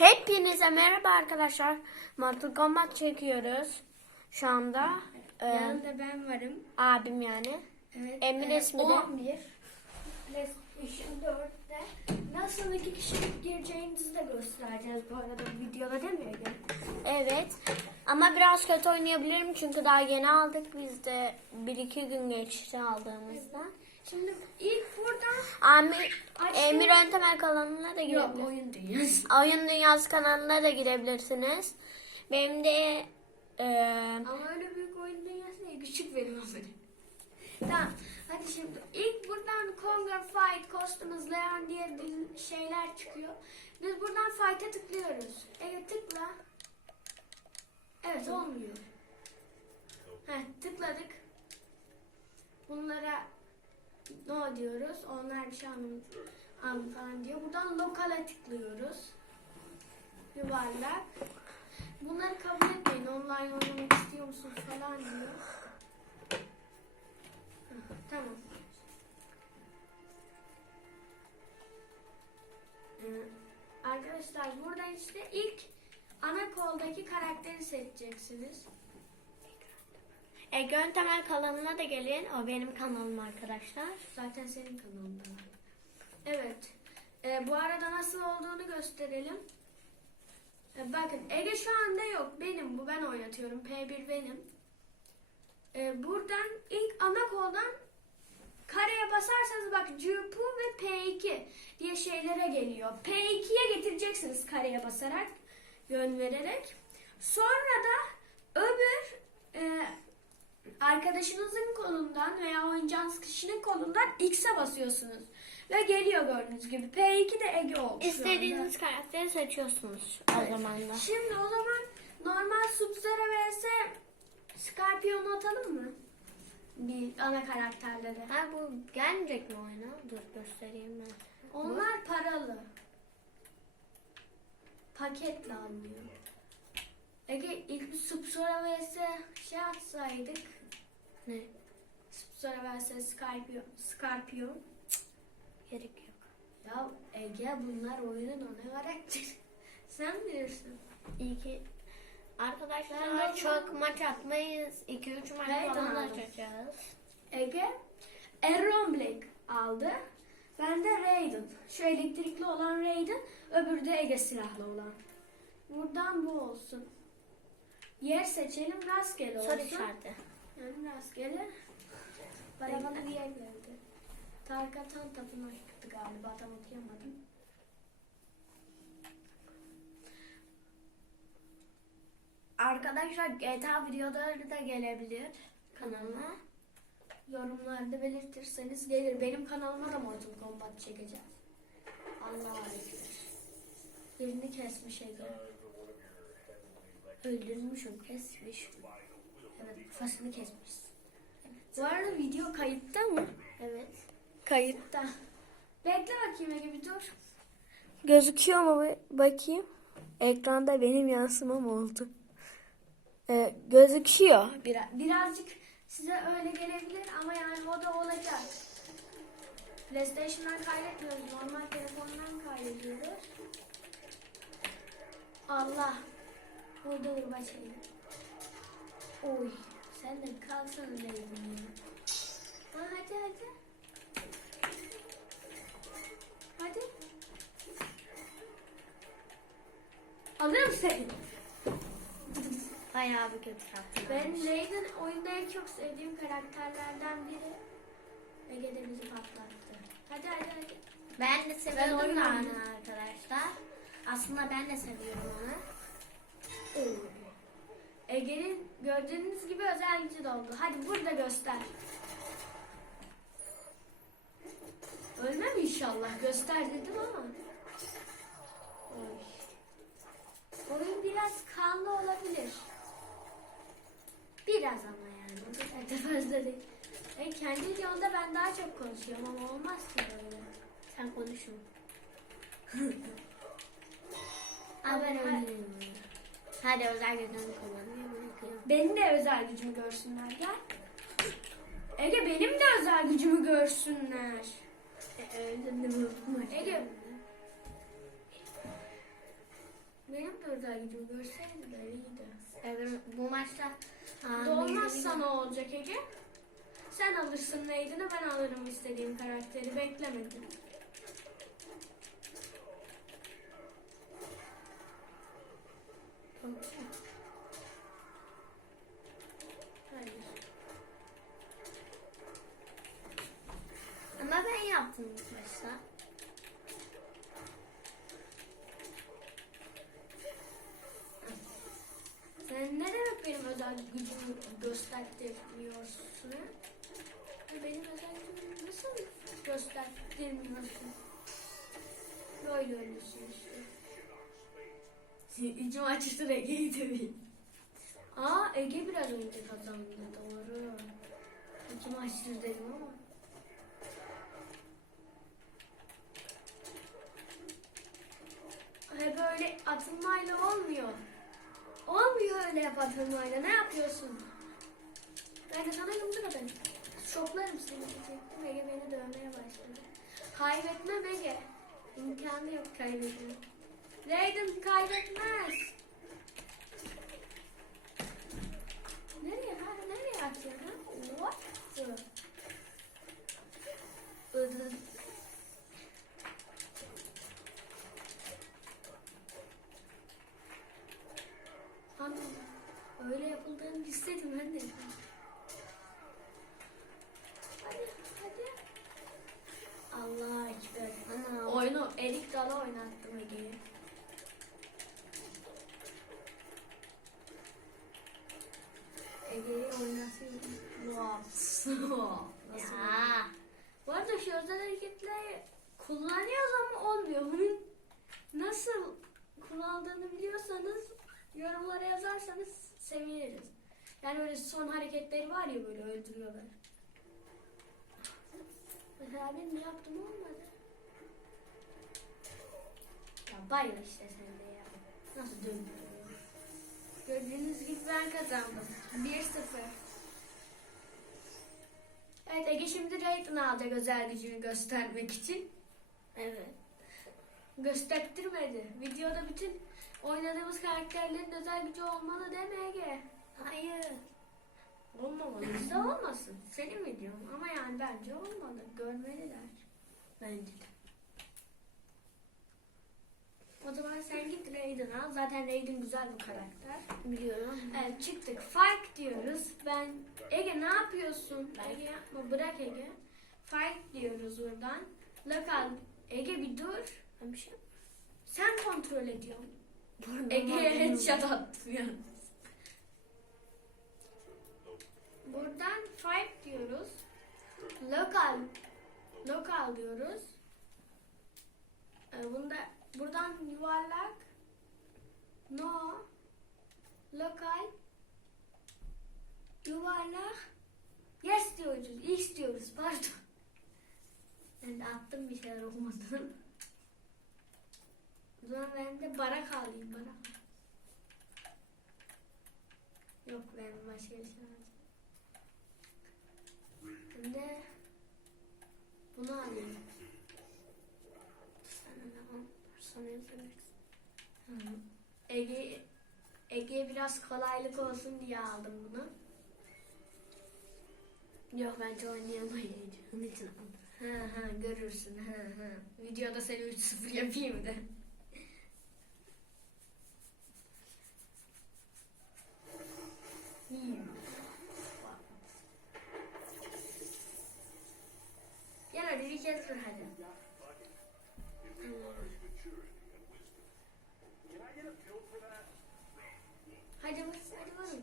Hepinize merhaba arkadaşlar. Mortal Kombat çekiyoruz. Şu anda e, Yanında ben varım. abim yani. Evet. Emir evet, ismi de. 11. PlayStation 4'te nasıl iki kişilik gireceğimizi de göstereceğiz bu arada videoda değil mi? Evet. Ama biraz kötü oynayabilirim çünkü daha yeni aldık. Biz de 1-2 gün geçti aldığımızda. Şimdi ilk buradan Amir, Açtım. Emir Öntemel kanalına da yok girebilirsiniz. oyun dünyası. Oyun Dünyası kanalına da girebilirsiniz. Benim de e, Ama öyle büyük oyun dünyası değil. Küçük benim haberi. Tamam. Hadi şimdi ilk buradan Conquer Fight, Customers Leon diye bir şeyler çıkıyor. Biz buradan Fight'a tıklıyoruz. Evet tıkla. Evet olmuyor. Heh, tıkladık. Bunlara no diyoruz. Onlar bir şey falan diyor. Buradan lokala tıklıyoruz. Yuvarlak. Bunları kabul etmeyin. Online oynamak istiyor musun falan diyor. Tamam. Arkadaşlar burada işte ilk ana koldaki karakteri seçeceksiniz. Ege Öntemel kanalına da gelin. O benim kanalım arkadaşlar. Zaten senin kanalında var. Evet. Ee, bu arada nasıl olduğunu gösterelim. Ee, bakın Ege şu anda yok. Benim bu. Ben oynatıyorum. P1 benim. Ee, buradan ilk ana koldan kareye basarsanız bak Cupu ve P2 diye şeylere geliyor. P2'ye getireceksiniz kareye basarak. Yön vererek. Sonra da öbür e, arkadaşınızın kolundan veya oynayacağınız kişinin kolundan X'e basıyorsunuz. Ve geliyor gördüğünüz gibi. P2 de Ege oldu. İstediğiniz karakteri seçiyorsunuz o zaman da. Şimdi o zaman normal Sub-Zero vs Scorpion'u atalım mı? Bir ana karakterleri. Ha bu gelmeyecek mi oyuna? Dur göstereyim ben. Onlar paralı. Paketle alınıyor. Ege ilk bir Sub-Zero vs şey atsaydık. Ne? Sub-Zero vs Scorpion. Scorpion. Gerek yok. Ya Ege bunlar oyunun ana karakteri. Sen bilirsin. İyi ki Arkadaşlar Ben çok maç atmayız. 2-3 maç Evet, falan açacağız. Ege Aaron Black aldı. Ben de Raiden. Şu elektrikli olan Raiden, öbürü de Ege silahlı olan. Buradan bu olsun. Yer seçelim rastgele olsun. Soru işareti. Yani rastgele. Bana bir yer geldi. Tarık Atan Tapınak'tı galiba tam okuyamadım. Arkadaşlar GTA videoları da gelebilir kanalıma. Yorumlarda belirtirseniz gelir. Benim kanalıma da Mortal Kombat çekeceğiz. Allah'a ekber. Birini kesmiş Ege. Öldürmüşüm, kesmiş. Evet, kafasını kesmiş. Bu arada video kayıtta mı? Evet. Kayıtta. Bekle bakayım Ege bir dur. Gözüküyor mu bakayım? Ekranda benim yansımam oldu. Ee, gözüküyor. Biraz, birazcık size öyle gelebilir ama yani o da olacak. PlayStation'dan kaydetmiyoruz. Normal telefondan kaydediyoruz. Allah. Burada vurma şeyi. Oy. Sen de kalksana ya. Ha, hadi hadi. Hadi. Alırım seni. Bayağı bir kötü yaptım. Ben Raiden oyunda en çok sevdiğim karakterlerden biri. Ege de bizi patlattı. Hadi hadi hadi. Ben de Ben da oynadım. onu arkadaşlar. Aslında ben de seviyorum onu. Ege'nin gördüğünüz gibi özel gücü doldu. Hadi burada göster. Ölmem inşallah. Göster dedim ama. Oy. Oyun biraz kanlı olabilir. Biraz ama yani. O kadar da fazla değil. E, kendi videomda ben daha çok konuşuyorum ama olmaz ki böyle. Sen konuşma. Ama ben Hadi, öyle. hadi özel gücünü kullanıyorum. Benim de özel gücümü görsünler gel. Ege benim de özel gücümü görsünler. Mü? Ege özel gücümü görseydiler iyiydi. Evet, bu maçta Dolmazsa ne olacak Ege? Sen alırsın neydini ben alırım istediğim karakteri. Beklemedim. Hayır. Ama ben yaptım ilk başta. Sen ne demek benim özel gücümü göstermiyorsun? Benim özel gücümü nasıl göstermiyorsun? Böyle ölürsün işte. İçim açıştır Ege'yi döveyim. Aa Ege biraz önce kazandı doğru. İçim açtır dedim ama. He böyle atılmayla olmuyor. Olmuyor öyle yap atılmayla. Ne yapıyorsun? Ben de sana yumruk atarım. Şoklarım seni diyecektim. Ege beni dövmeye başladı. Kaybetmem Ege. İmkanı yok kaybetmem. Raiden kaybetmez. Nereye ha? Nereye atıyorsun ha? What? Idı. Hani öyle yapıldığını istedim ben de. Hadi hadi. Allah ekber. Ana. Oyunu erik dalı oynattım Ege'yi. Ege'yi oynasın. Wow. Nasıl? Ya. Bu arada şu özel hareketleri kullanıyoruz ama olmuyor. Bunun nasıl kullandığını biliyorsanız yorumlara yazarsanız seviniriz. Yani öyle son hareketleri var ya böyle öldürüyorlar. Mesela benim yaptım olmadı. Ya bayıl işte sen de ya. Nasıl döndürüyor? Gördüğünüz gibi ben kazandım. 1-0. Evet Ege şimdi Raiden alacak özel gücünü göstermek için. Evet. Gösterttirmedi. Videoda bütün oynadığımız karakterlerin özel gücü olmalı deme Ege. Hayır. Olmamalı. Bizde olmasın. Senin videon. Ama yani bence olmalı. Görmeliler. Bence de. O zaman sen git Raiden al. Zaten Raiden güzel bir karakter. Biliyorum. Evet çıktık. Fight diyoruz. Ben Ege ne yapıyorsun? Ben- Ege yapma. Bırak Ege. Fight diyoruz buradan. Lokal. Ege bir dur. Ben bir şey Sen kontrol ediyorsun. Ege'ye headshot attım ya. Buradan fight diyoruz. Lokal. Lokal diyoruz. Ee, bunda buradan yuvarlak. No. Lokal. Yuvarlak. Yes diyoruz. X diyoruz. Pardon. Ben de attım bir şeyler okumadım. O zaman ben de barak alayım barak. Yok ben başka bir şey alacağım. Ben de bunu alayım. Ege Ege'ye biraz kolaylık olsun diye aldım bunu. Yok bence oynayamayız. Onun için aldım. Ha ha görürsün ha ha. Videoda seni 3-0 yapayım da. Hmm. Gel hadi bir kez dur hadi. Hadi vur bir.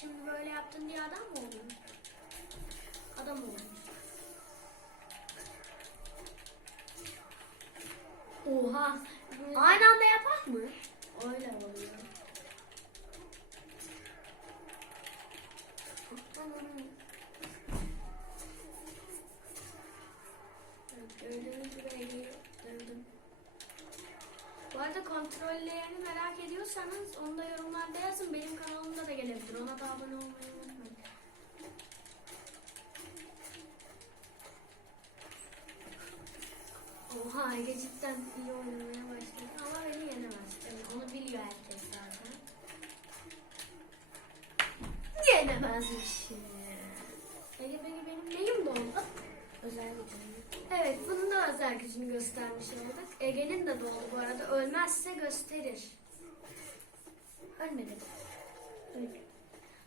Şimdi böyle yaptın diye adam mı oldun? Adam olmuş. Oha. Aynı anda yapak mı? Öyle oluyor. Gördüğünüz gibi Ege'yi dövdüm. Bu arada kontrollerini merak ediyorsanız onu da yorumlarda yazın. Benim kanalımda da gelebilir. Ona da abone olmayı unutmayın. Oha Ege cidden iyi oynamaya başladı ama beni yenemez. Yani onu biliyor herkes zaten. Yenemezmiş. Ege peki benim neyim doldu? Özel gücüm. Evet bunun da özel gücünü göstermiş olduk. Ege'nin de doldu bu arada. Ölmezse gösterir. Ölmedi.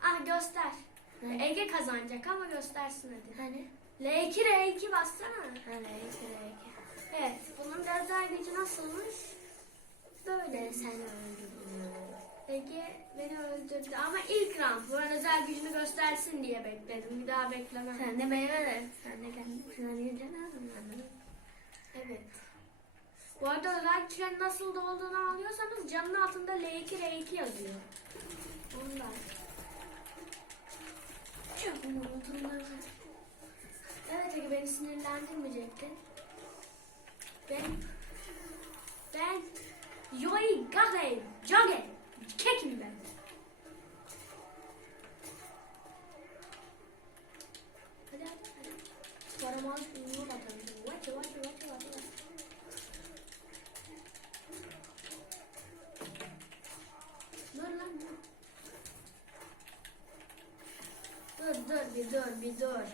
Ah göster. Ne? Ege kazanacak ama göstersin hadi. Hani? L2 R2 bassana. Hani iki Evet bunun da özel gücü nasılmış? Böyle. sen öldürdün. Ege beni öldürdü ama ilk round buranın özel gücünü göstersin diye bekledim. Bir daha beklemem. Sen de beğenmedin. Sen de kendi ne anladın? Evet. Bu arada özel güçlerin nasıl olduğunu anlıyorsanız canın altında L2 R2 yazıyor. Ondan. Çok unutulmaz. Evet Ege beni sinirlendirmeyecektin. Ben ben Joey Gade Joge Kekim ben. Hadi hadi. Paramaz ünlü atalım. Vaçı vaçı vaçı vaçı. Dur lan dur. Dur dur bir dur bir dur.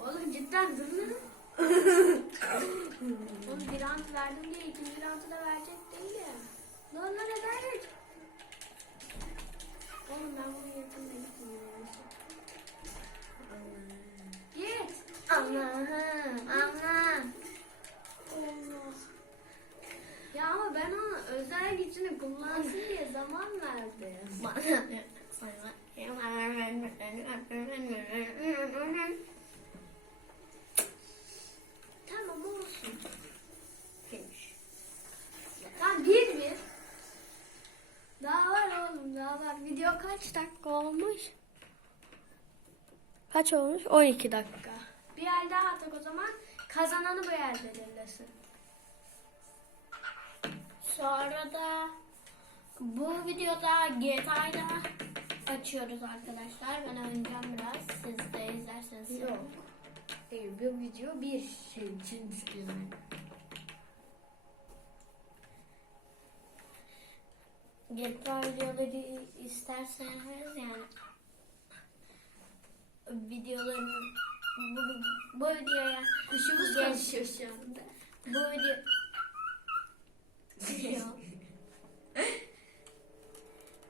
Oğlum cidden dur lan. Oğlum bir rant verdim diye ikinci rantı da verecek değil ya. Dur lan neden hiç? Oğlum ben bunu yakında gitmiyorum. Git. Allah'ım. Allah'ım. Allah. Ya ama ben ona özel gücünü kullansın diye zaman verdim olsun. Tamam bir bir. Daha var. Video kaç dakika olmuş? Kaç olmuş? 12 dakika. Bir el daha atak o zaman. Kazananı bu el belirlesin. Sonra da bu videoda GTA'da açıyoruz arkadaşlar. Ben oynayacağım biraz. Siz de izlerseniz. Yok. Değil, bu video bir şey için istiyorum. GTA videoları isterseniz yani videoların bu, bu videoya Kuşumuz konuşuyor şu anda. bu video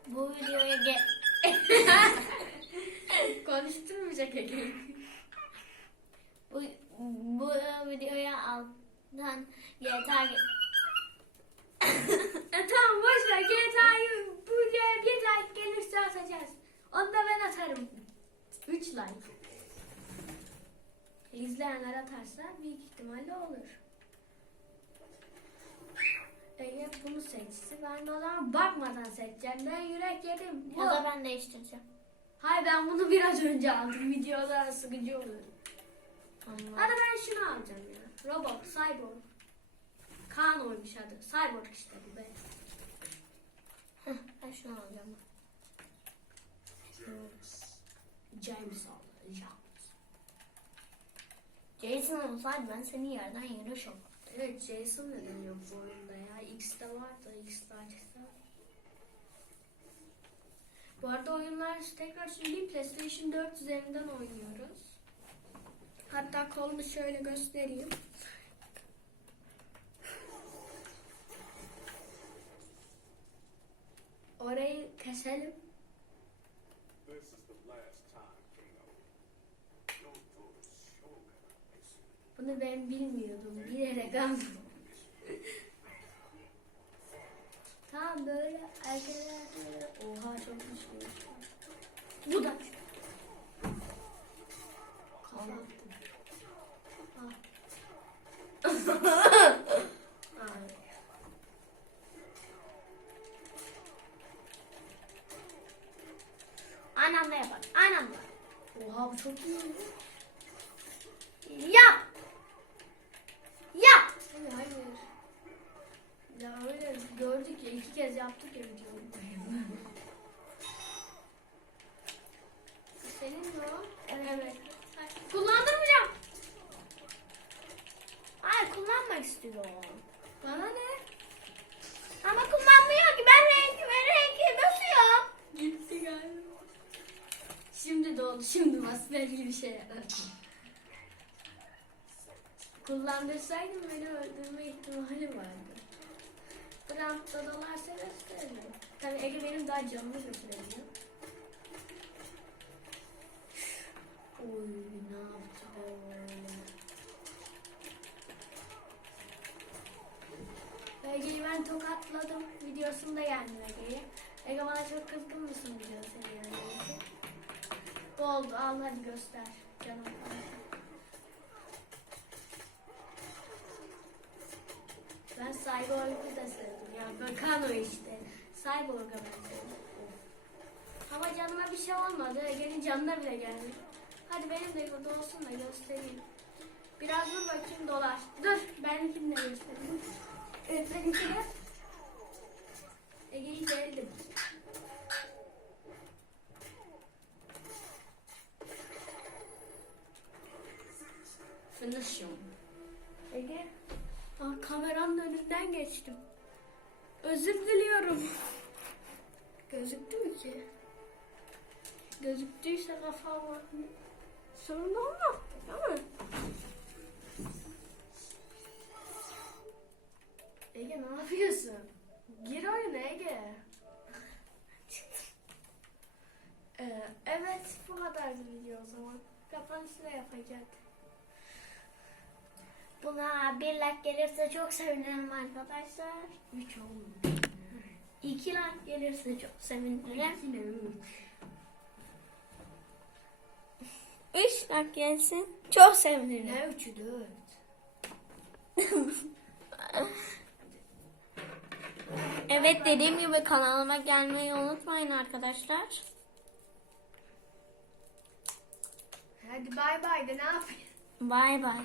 bu videoya ge Konuşturmayacak Ege. bu, bu videoya alttan ge- e tamam boş ver. GTA'yı bu videoya bir like gelirse atacağız. Onu da ben atarım. 3 like. İzleyenler atarsa büyük ihtimalle olur. Ege bunu seçti. Ben de o zaman bakmadan seçeceğim. Ben yürek yedim. Bu. ya da ben değiştireceğim. Hayır ben bunu biraz önce aldım. Videoda sıkıcı olur. Allah. Hadi ben şunu alacağım ya. Robot, Cyborg. Kaan oymuş adı. Cyborg işte bu be. Heh, ben şunu alacağım. James aldı. James. Jason olsaydı ben seni yerden yere şok. Evet Jason neden yok bu oyunda ya? X'de vardı. X'de açıkta. Bu arada oyunlar tekrar söyleyeyim PlayStation 4 üzerinden oynuyoruz. Hatta kolunu şöyle göstereyim. You. Bunu ben bilmiyordum. Bilerek aldım. tamam böyle böyle. Oha çok güçlü. Bu da. Kapattım. Ah. Ay. Aynı anda yapar. Aynı anda. Oha bu çok iyi. Yap. Yap. Hayır hayır. Ya öyle gördük ya iki kez yaptık ya videoyu. Senin mi o? Evet. Kullandırmayacağım. istiyor. Bana ne? Ama kullanmıyor ki ben renk ve renk basıyorum. Gitti galiba. Doldu. Şimdi bas belki bir şey. Kullandırsaydım beni öldürme ihtimali vardı. Brand'da dolarsa gösteririm. Tabii Ege benim daha canımı götürebiliyor. Oy ne yaptı be oğlum. Ege'yi ben tokatladım. Videosunda yendim Ege'yi. Ege bana çok kızgın mısın videosunu yani? Oldu al hadi göster. Canım. Ben Cyborg'u da sevdim. Ya Bakano işte. Cyborg'a ben sevdim. Ama canıma bir şey olmadı. Ege'nin canına bile geldi. Hadi benim de burada olsun da göstereyim. Biraz dur bakayım dolar. Dur benimkini de göstereyim. Evet benimki de. Ege'yi geldim. Him. Ege. Aa, kameranın önünden geçtim. Özür diliyorum. Gözüktü mü ki? Gözüktüyse kafama sorun olmaz değil mi? Ege ne yapıyorsun? Gir oyuna Ege. Ee, evet bu kadar video o zaman. Kapanışını yapacak. Buna bir like gelirse çok sevinirim arkadaşlar. 3 olmuş. İki like gelirse çok sevinirim. Yine 3. Üç like gelsin çok sevinirim. Ne 3'ü 4. Evet dediğim gibi kanalıma gelmeyi unutmayın arkadaşlar. Hadi bay bay de ne yapayım? Bay bay.